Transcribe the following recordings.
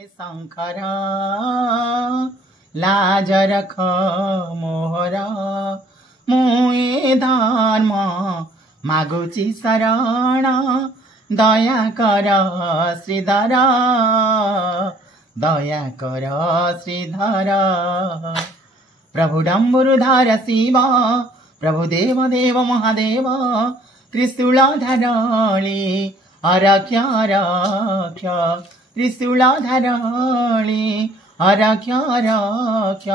शंकर लाज रख मोहर मुए धर्म मागुची शरण दया कर श्रीधर दया कर श्रीधर। प्रभु डम्बुरुधर शिव प्रभु देव देव महादेव त्रिशूलधरणी अरक्ष रक्ष त्रिशूलधरणी अरक्ष रक्ष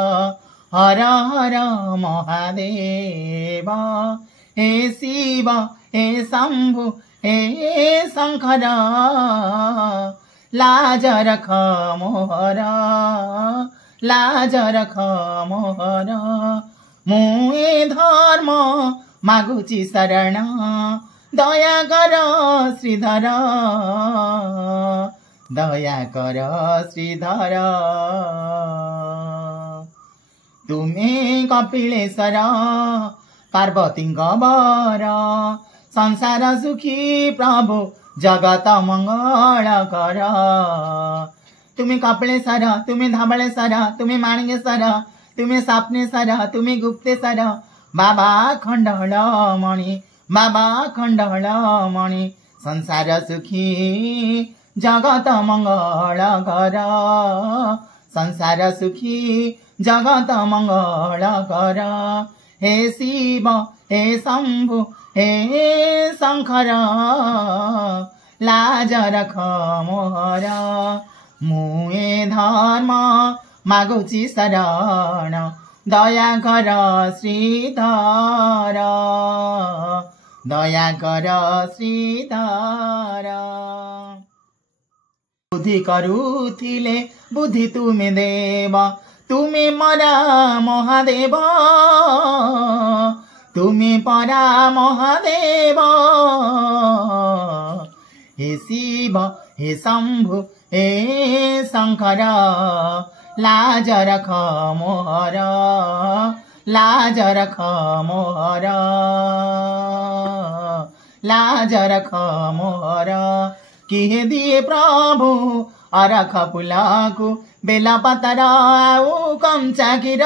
हर हर महादेव। हे शिव हे शंभु हे शंकर लाज रख मोहर लाज रख मोहर मुए धर्म मागुची शरण दया कर श्रीधर दया कर श्रीधर। तुम्हें कपिलेश्वर पार्वती वर संसार सुखी प्रभु जगत मंगल कर। तुम्हें कपिलेश्वर तुम्हें धवलेश्वर तुम्हें माणिकेश्वर तुम्हें स्वप्नेश्वर तुम्हें गुप्तेश्वर बाबा खंडहळमणि बाबा खंडहळमणि संसार सुखी जगत मंगल कर संसार सुखी जगत मंगल कर। हे शिव हे शंभु हे शंकर लाज रख मोहर मुए धर्म मागुची शरण दया कर श्रीधर दया कर श्रीधर। बुद्धि करुथिले बुद्धि तुमे देव तुमे मरा महादेव तुमे परा महादेव। हे शिव हे शंभु हे शंकर लाज रख मोहर लाज रख मोहर लाज रख मोहर। किहे दिए प्रभु अरख फुलकु बेला पतर आउ कंचा कीर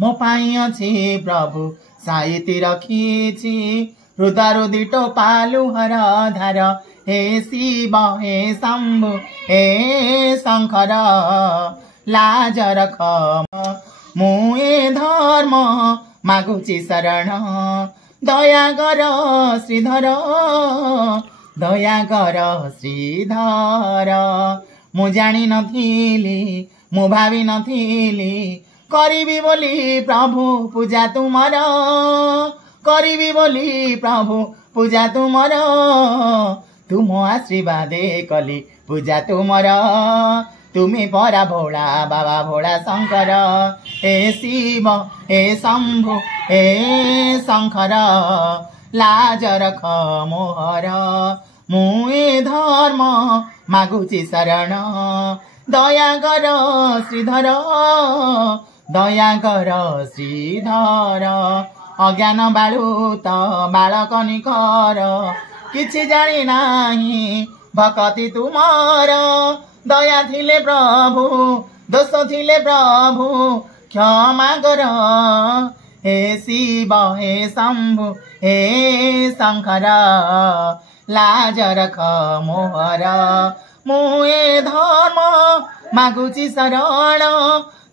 मो पाई अछि प्रभु साइती रखीछि रुदारु दिटो पालु हर धार। हे शिव हे शंभु हे शंकर लाज रख मुए धर्म मागुची शरण दया कर श्रीधर दया कर श्रीधर। मु जानी नथिली मु भावी नथिली करिबी बोली प्रभु पूजा तुमर करिबी बोली प्रभु पूजा तुमर तुम आशीर्वादे कली पूजा तुमर तुम्हें परा भोला बाबा भोला शंकर। हे शिव हे शंभु हे शंकर लाज रख मोहर मुए धर्म मागुची शरण दया कर श्रीधर दया कर श्रीधर। अज्ञान बालुत बालक निकर किछि जानी नाही भक्ति तुमार दया थिले प्रभु दोष थिले प्रभु क्षमा कर। हे शिव हे शंभु हे शंकर लाज रख मोहर मुए धर्म मागुची शरण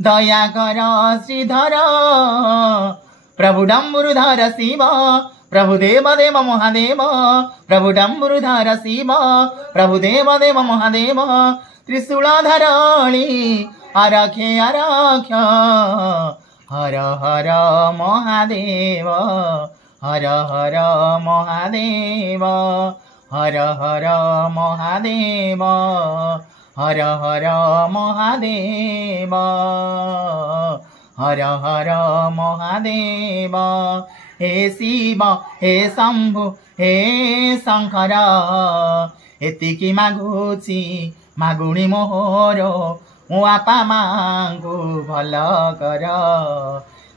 दया कर श्रीधर। प्रभु डम्बुरुधर शिव प्रभु देव देव महादेव प्रभु डम्बुरुधर शिव प्रभु देव देव महादेव त्रिशूलधरणी अरखे अरक्ष हर हर महादेव हर हर महादेव हर हर महादेव हर हर महादेव हर हर महादेव। हे शिव हे शंभु हे शंकर एतिकी मागुची मागुणी मोहर मो आपा मांगु भल कर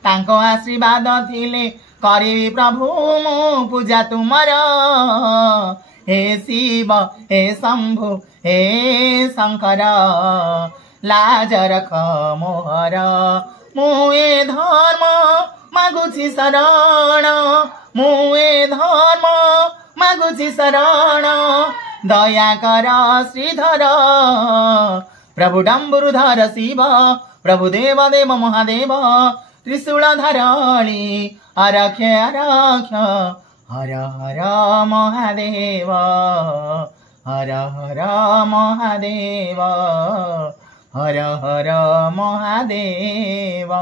तांको आशीर्वाद थिले करिबी प्रभु मु पूजा तुमर। हे शिव हे शंभु हे शंकर लाजर मोहर मुए धर्म मागुछि शरण मुए धर्म मागुछि शरण दया कर श्रीधर प्रभु डम्बुरुधर शिव प्रभु देव देव महादेव त्रिशूल धरणी अरक्ष अरक्ष हर हर महादेव हर हर महादेव हर हर महादेव।